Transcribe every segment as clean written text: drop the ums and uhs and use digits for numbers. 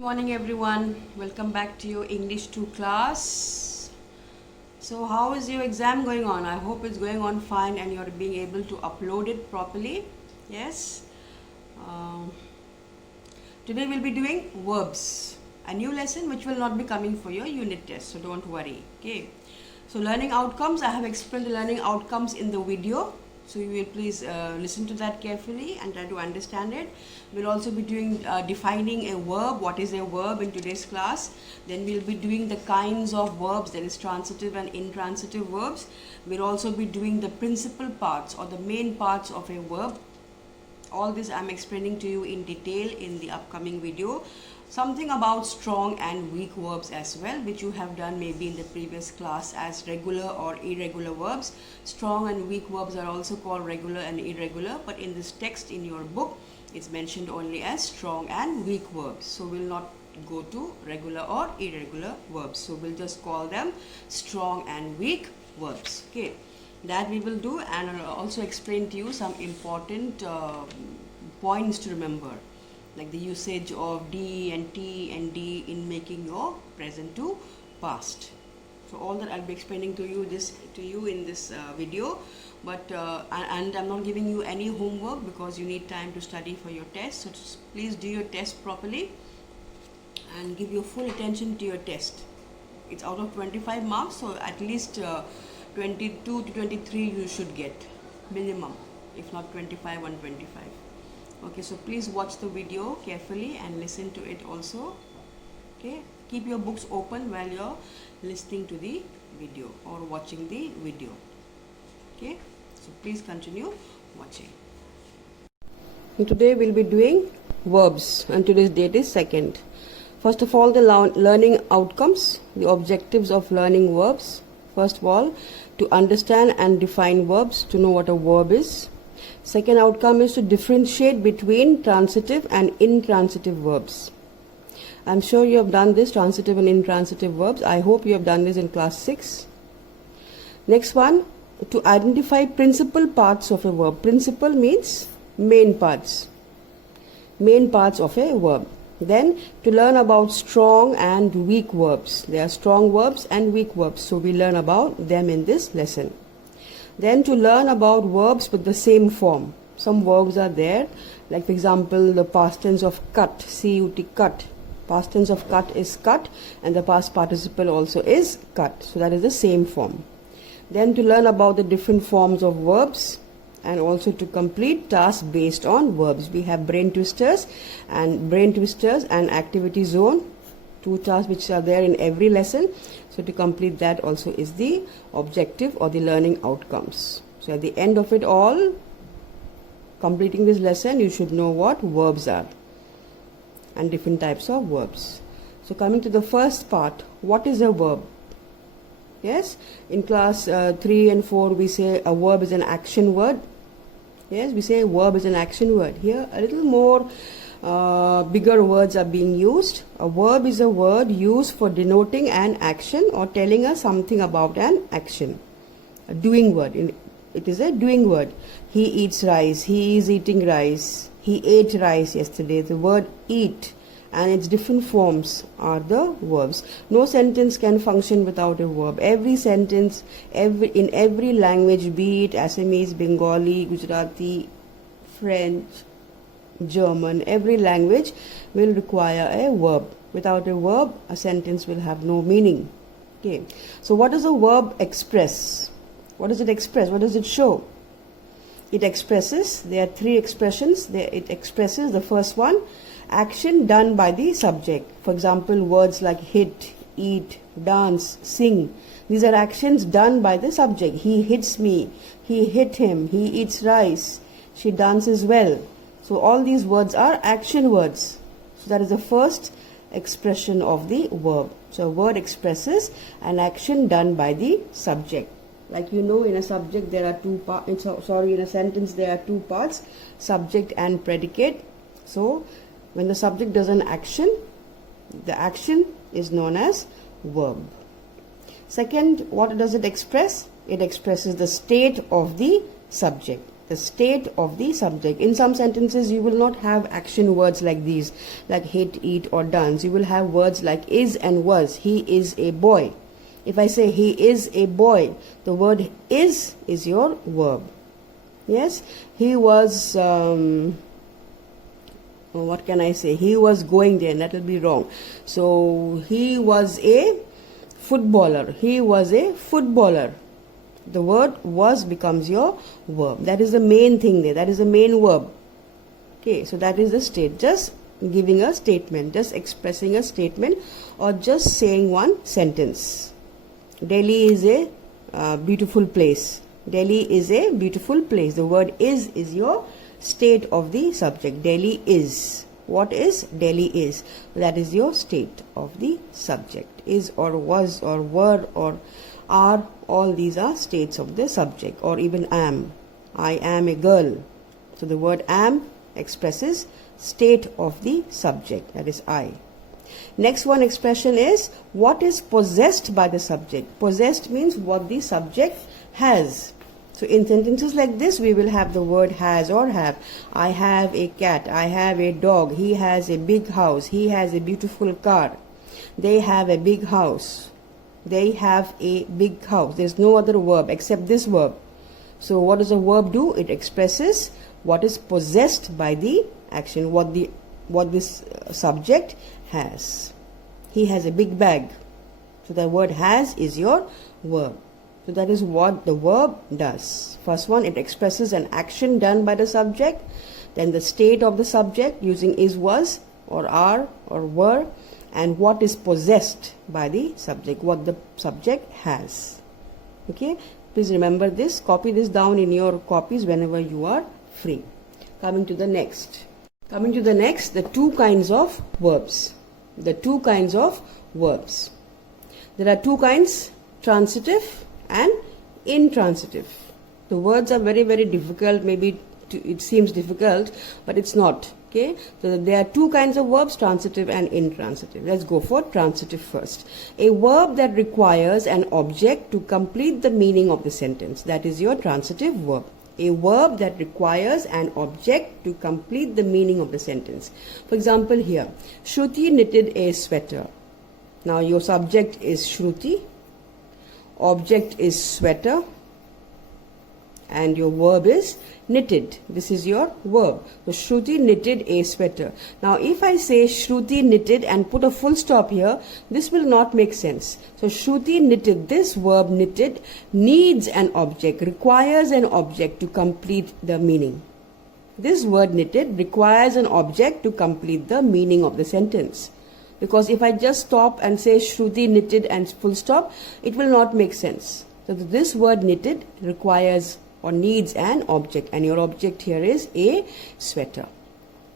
Good morning everyone, welcome back to your English 2 class. So how is your exam going on? I hope it's going on fine and you're being able to upload it properly. Yes. Today we'll be doing verbs, a new lesson which will not be coming for your unit test, so don't worry. Okay. So learning outcomes, I have explained the learning outcomes in the video. So you will please listen to that carefully and try to understand it. We'll also be doing defining a verb. What is a verb in today's class? Then we'll be doing the kinds of verbs, that is transitive and intransitive verbs. We'll also be doing the principal parts or the main parts of a verb. All this I'm explaining to you in detail in the upcoming video. Something about strong and weak verbs as well, which you have done maybe in the previous class as regular or irregular verbs. Strong and weak verbs are also called regular and irregular, but in this text in your book it's mentioned only as strong and weak verbs. So we'll not go to regular or irregular verbs. So we'll just call them strong and weak verbs. Okay, that we will do, and I'll also explain to you some important points to remember, like the usage of D and T and D in making your present to past. So all that I'll be explaining to you in this video, but and I'm not giving you any homework because you need time to study for your test. So please do your test properly and give your full attention to your test. It's out of 25 marks, so at least 22 to 23 you should get minimum, if not 25, 125. Okay, so please watch the video carefully and listen to it also. Okay, keep your books open while you're listening to the video or watching the video. Okay, so please continue watching. And today we'll be doing verbs, and today's date is 2nd. First of all, the learning outcomes, the objectives of learning verbs. First of all, to understand and define verbs, to know what a verb is. Second outcome is to differentiate between transitive and intransitive verbs. I'm sure you have done this, transitive and intransitive verbs. I hope you have done this in class 6. Next one, to identify principal parts of a verb. Principal means main parts of a verb. Then to learn about strong and weak verbs. There are strong verbs and weak verbs, so we learn about them in this lesson. Then to learn about verbs with the same form. Some verbs are there, like for example the past tense of cut, C-U-T, cut. Past tense of cut is cut, and the past participle also is cut. So that is the same form. Then to learn about the different forms of verbs, and also to complete tasks based on verbs. We have brain twisters and activity zone, 2 tasks which are there in every lesson. So to complete that also is the objective or the learning outcomes. So at the end of it all, completing this lesson, you should know what verbs are and different types of verbs. So coming to the first part, what is a verb? Yes, in class 3 and 4 we say a verb is an action word. Yes, we say a verb is an action word. Here a little more bigger words are being used. A verb is a word used for denoting an action or telling us something about an action. A doing word. It is a doing word. He eats rice. He is eating rice. He ate rice yesterday. The word eat and its different forms are the verbs. No sentence can function without a verb. Every sentence, in every language, be it Assamese, Bengali, Gujarati, French, German, every language will require a verb. Without a verb, a sentence will have no meaning. Okay. So what does a verb express? What does it express? What does it show? It expresses, there are 3 expressions. It expresses, the first one, action done by the subject. For example, words like hit, eat, dance, sing. These are actions done by the subject. He hits me. He hit him. He eats rice. She dances well. So all these words are action words. So that is the first expression of the verb. So a word expresses an action done by the subject. Like you know, in a subject there are 2 parts. In a sentence there are 2 parts, subject and predicate. So when the subject does an action, the action is known as verb. Second, what does it express? It expresses the state of the subject. the state of the subject. In some sentences you will not have action words like these, like hit, eat or dance. You will have words like is and was. He is a boy. If I say he is a boy, the word is your verb. Yes, he was what can I say, he was going there, that will be wrong. So he was a footballer. He was a footballer. The word was becomes your verb. That is the main thing there. That is the main verb. Okay, so that is the state. Just giving a statement, just expressing a statement, or just saying one sentence. Delhi is a beautiful place. Delhi is a beautiful place. The word is your state of the subject. Delhi is. What is? Delhi is. That is your state of the subject. Is or was or were or are, all these are states of the subject. Or even am. I am a girl. So the word am expresses state of the subject. That is I. Next one expression is what is possessed by the subject. Possessed means what the subject has. So in sentences like this, we will have the word has or have. I have a cat. I have a dog. He has a big house. He has a beautiful car. They have a big house. They have a big house. There's no other verb except this verb. So what does a verb do? It expresses what is possessed by the action, what this subject has. He has a big bag. So the word has is your verb. So that is what the verb does. First one, it expresses an action done by the subject. Then the state of the subject using is, was or are or were. And what is possessed by the subject, what the subject has. Okay, please remember this. Copy this down in your copies whenever you are free. Coming to the next. The two kinds of verbs. The two kinds of verbs. There are two kinds, transitive and intransitive. The words are very, very difficult. Maybe it seems difficult, but it's not. Okay, so there are two kinds of verbs, transitive and intransitive. Let's go for transitive first. A verb that requires an object to complete the meaning of the sentence. That is your transitive verb. A verb that requires an object to complete the meaning of the sentence. For example here, Shruti knitted a sweater. Now your subject is Shruti, object is sweater, and your verb is knitted. This is your verb. So Shruti knitted a sweater. Now if I say Shruti knitted and put a full stop here, this will not make sense. So Shruti knitted, this verb knitted needs an object, requires an object to complete the meaning. This word knitted requires an object to complete the meaning of the sentence. Because if I just stop and say Shruti knitted and full stop, it will not make sense. So this word knitted requires or needs an object, and your object here is a sweater.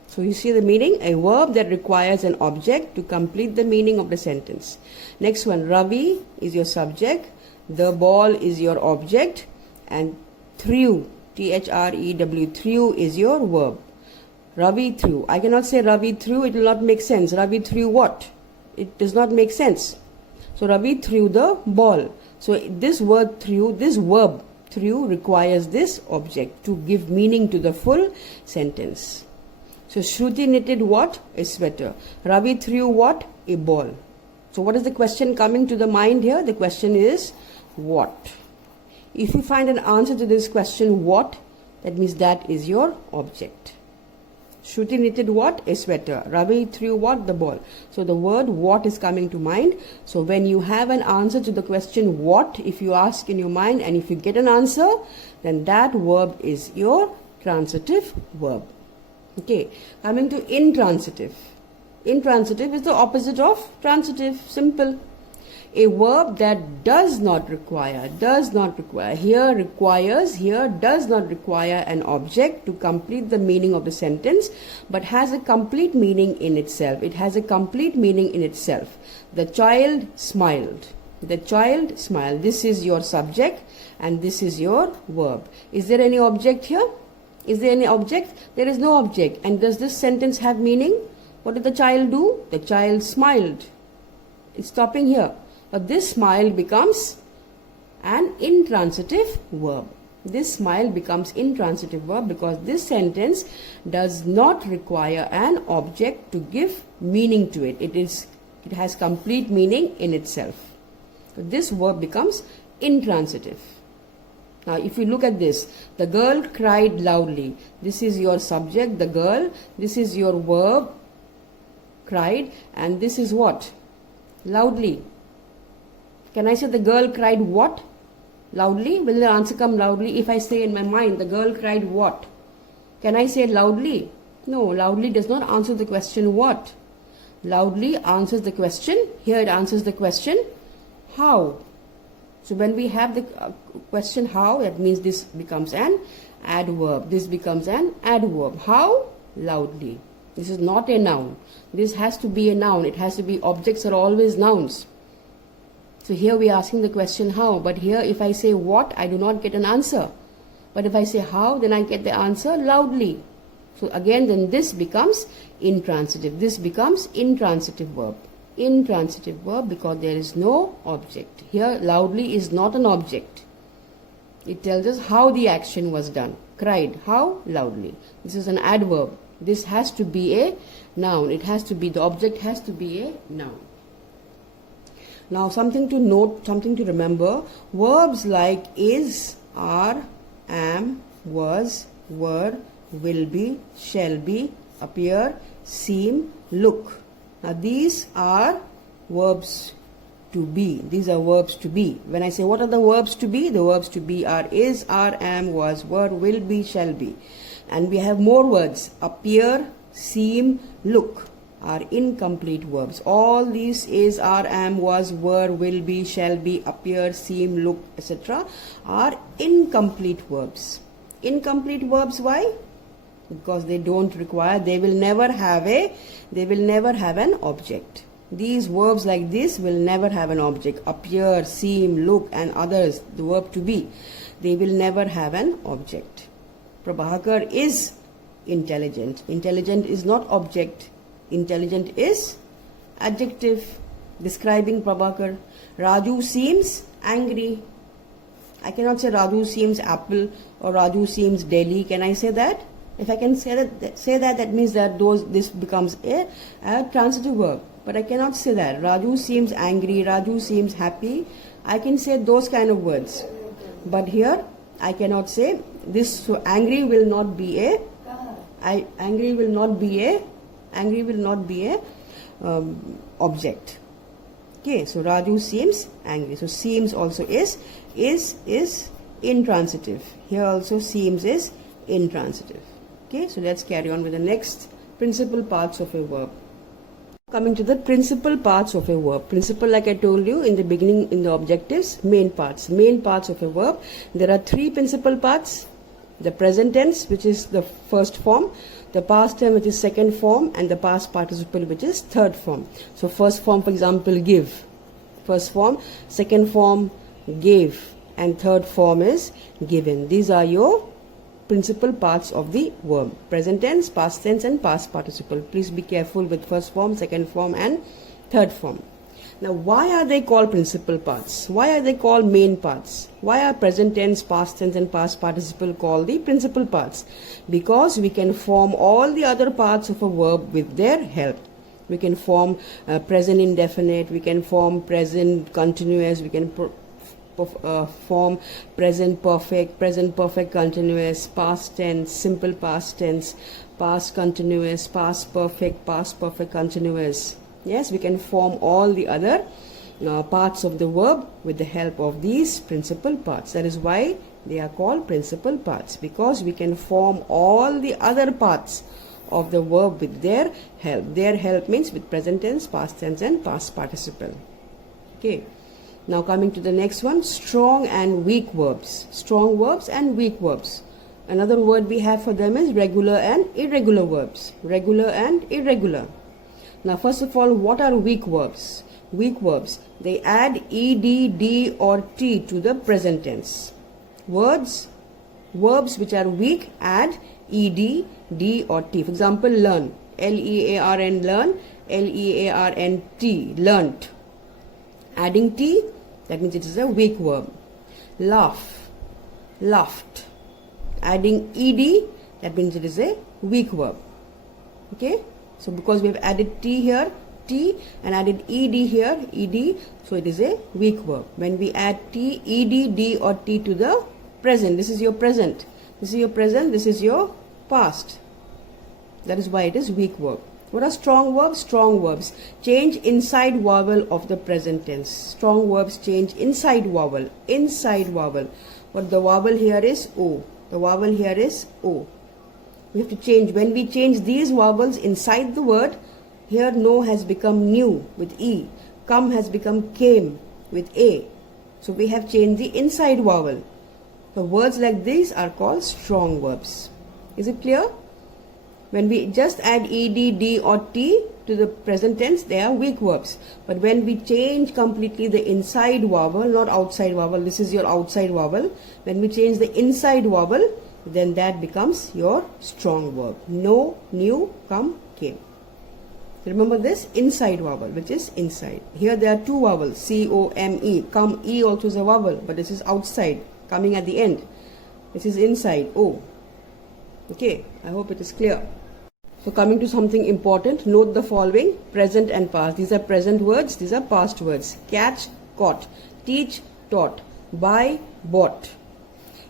So you see the meaning, a verb that requires an object to complete the meaning of the sentence. Next one, Ravi is your subject, the ball is your object, and threw, T-H-R-E-W, threw is your verb. Ravi threw. I cannot say Ravi threw, it will not make sense. Ravi threw what? It does not make sense. So Ravi threw the ball. So this word threw, this verb threw requires this object to give meaning to the full sentence. So Shruti knitted what? A sweater. Ravi threw what? A ball. So what is the question coming to the mind here? The question is what? If you find an answer to this question what, that means that is your object. Shruti knitted what? A sweater. Ravi threw what? The ball. So the word what is coming to mind. So when you have an answer to the question what, if you ask in your mind and if you get an answer, then that verb is your transitive verb. Okay, coming to intransitive. Intransitive is the opposite of transitive. Simple. A verb that does not require, here requires, here does not require an object to complete the meaning of the sentence, but has a complete meaning in itself. It has a complete meaning in itself. The child smiled. The child smiled. This is your subject and this is your verb. Is there any object here? Is there any object? There is no object. And does this sentence have meaning? What did the child do? The child smiled. It's stopping here. But this smile becomes an intransitive verb. This smile becomes intransitive verb because this sentence does not require an object to give meaning to it. It has complete meaning in itself. So this verb becomes intransitive. Now if you look at this, the girl cried loudly. This is your subject, the girl. This is your verb, cried, and this is what? Loudly. Can I say the girl cried what? Loudly? Will the answer come loudly? If I say in my mind, the girl cried what? Can I say loudly? No, loudly does not answer the question what. Loudly answers the question, here it answers the question how. So when we have the question how, that means this becomes an adverb. This becomes an adverb. How? Loudly. This is not a noun. This has to be a noun. It has to be, objects are always nouns. So here we are asking the question how, but here if I say what, I do not get an answer. But if I say how, then I get the answer loudly. So again, then this becomes intransitive. This becomes intransitive verb. Intransitive verb because there is no object. Here loudly is not an object. It tells us how the action was done. Cried. How? Loudly. This is an adverb. This has to be a noun. It has to be, the object has to be a noun. Now something to note, something to remember. Verbs like is, are, am, was, were, will be, shall be, appear, seem, look. Now these are verbs to be. These are verbs to be. When I say what are the verbs to be? The verbs to be are is, are, am, was, were, will be, shall be. And we have more words. Appear, seem, look are incomplete verbs. All these is, are, am, was, were, will be, shall be, appear, seem, look, etc. are incomplete verbs. Incomplete verbs, why? Because they don't require, they will never have an object. These verbs like this will never have an object. Appear, seem, look and others, the verb to be, they will never have an object. Prabhakar is intelligent. Intelligent is not object. Intelligent is adjective describing Prabhakar. Raju seems angry. I cannot say Raju seems apple or Raju seems Delhi. Can I say that? If I can say that means that this becomes a transitive verb. But I cannot say that. Raju seems angry, Raju seems happy. I can say those kind of words. But here I cannot say this. So angry will not be a object. Okay, so Raju seems angry. So seems also is intransitive. Here also seems is intransitive. Okay, so let's carry on with the next principal parts of a verb. Coming to the principal parts of a verb. Principal, like I told you in the beginning in the objectives, main parts. Main parts of a verb. There are three principal parts. The present tense, which is the first form. The past tense, which is second form. And the past participle, which is third form. So first form, for example, give. First form. Second form, gave. And third form is given. These are your principal parts of the verb. Present tense, past tense and past participle. Please be careful with first form, second form and third form. Now why are they called principal parts? Why are they called main parts? Why are present tense, past tense and past participle called the principal parts? Because we can form all the other parts of a verb with their help. We can form present indefinite, we can form present continuous, we can form present perfect continuous, past tense, simple past tense, past continuous, past perfect continuous. Yes, we can form all the other parts of the verb with the help of these principal parts. That is why they are called principal parts, because we can form all the other parts of the verb with their help. Their help means with present tense, past tense and past participle. Okay. Now coming to the next one, strong and weak verbs. Strong verbs and weak verbs. Another word we have for them is regular and irregular verbs. Regular and irregular. Now first of all, what are weak verbs? Weak verbs, they add ed, d or t to the present tense. Verbs which are weak add ed, d or t. For example, learn. L-E-A-R-N, learn. L-E-A-R-N-T, learnt. Adding t, that means it is a weak verb. Laugh. laughed. Adding ed, that means it is a weak verb. Okay, so because we have added t here, t, and added ed here, ed, so it is a weak verb. When we add t, ed, d or t to the present, this is your present, this is your present, this is your past. That is why it is weak verb. What are strong verbs? Strong verbs change inside vowel of the present tense. Strong verbs change inside vowel. Inside vowel. But the vowel here is O. The vowel here is O. We have to change. When we change these vowels inside the word, here no has become new with E. Come has become came with A. So we have changed the inside vowel. So words like these are called strong verbs. Is it clear? When we just add ed, d or t to the present tense, they are weak verbs. But when we change completely the inside vowel, not outside vowel, this is your outside vowel. When we change the inside vowel, then that becomes your strong verb. Know, knew, come, came. Remember this inside vowel, which is inside. Here there are two vowels, C-O-M-E. Come, E also is a vowel, but this is outside, coming at the end. This is inside, O. Okay, I hope it is clear. So coming to something important, note the following, present and past. These are present words, these are past words. Catch, caught. Teach, taught. Buy, bought.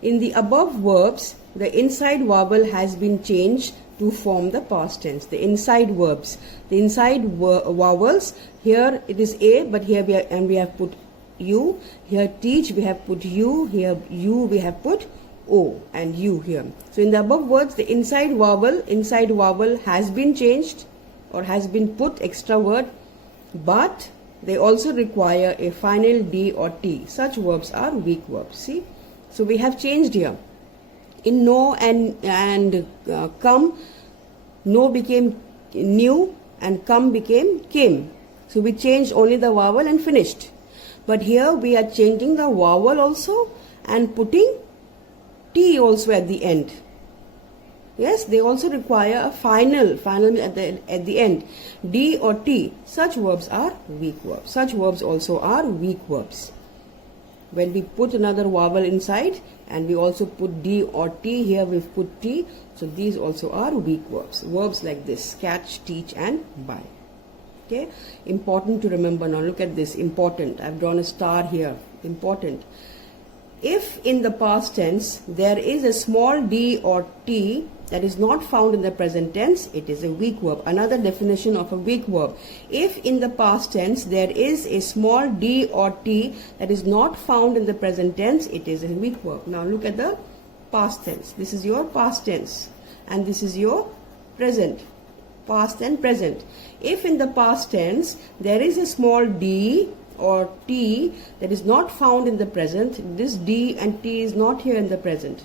In the above verbs, the inside vowel has been changed to form the past tense. The inside verbs, the inside vowels, here it is A, but here we have put U. Here teach, we have put U. Here U, we have put O and U here. So in the above words, the inside vowel has been changed or has been put extra word, but they also require a final D or T. Such verbs are weak verbs. See, so we have changed here. In know and come, know became new and come became came. So we changed only the vowel and finished. But here we are changing the vowel also and putting T also at the end. Yes, they also require a final at the end. D or T. Such verbs are weak verbs. Such verbs also are weak verbs. When we put another vowel inside and we also put D or T, here we've put T. So these also are weak verbs. Verbs like this, catch, teach and buy. Okay, important to remember. Now look at this, important. I've drawn a star here, important. If in the past tense there is a small d or t that is not found in the present tense, it is a weak verb. Another definition of a weak verb. If in the past tense there is a small d or t that is not found in the present tense, it is a weak verb. Now look at the past tense. This is your past tense and this is your present. Past and present. If in the past tense there is a small d or t that is not found in the present, this d and t is not here in the present,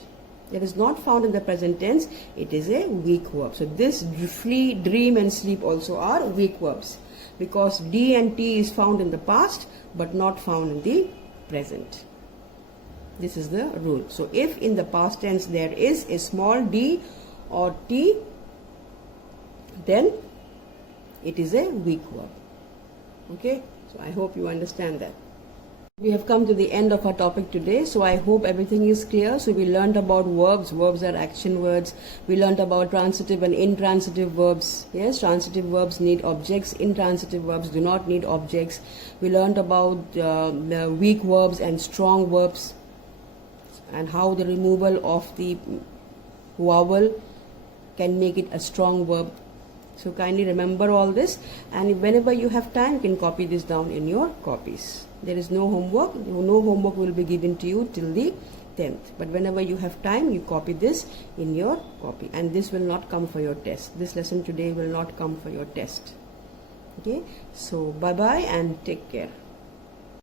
that is not found in the present tense, it is a weak verb. So this flee, dream and sleep also are weak verbs because d and t is found in the past but not found in the present. This is the rule. So if in the past tense there is a small d or t, then it is a weak verb. Okay, so I hope you understand that. We have come to the end of our topic today, so I hope everything is clear. So we learned about verbs. Verbs are action words. We learned about transitive and intransitive verbs. Yes, transitive verbs need objects. Intransitive verbs do not need objects. We learned about the weak verbs and strong verbs and how the removal of the vowel can make it a strong verb. So kindly remember all this, and whenever you have time you can copy this down in your copies. There is no homework. No homework will be given to you till the 10th. But whenever you have time, you copy this in your copy. And this will not come for your test. This lesson today will not come for your test. Okay. So bye-bye and take care.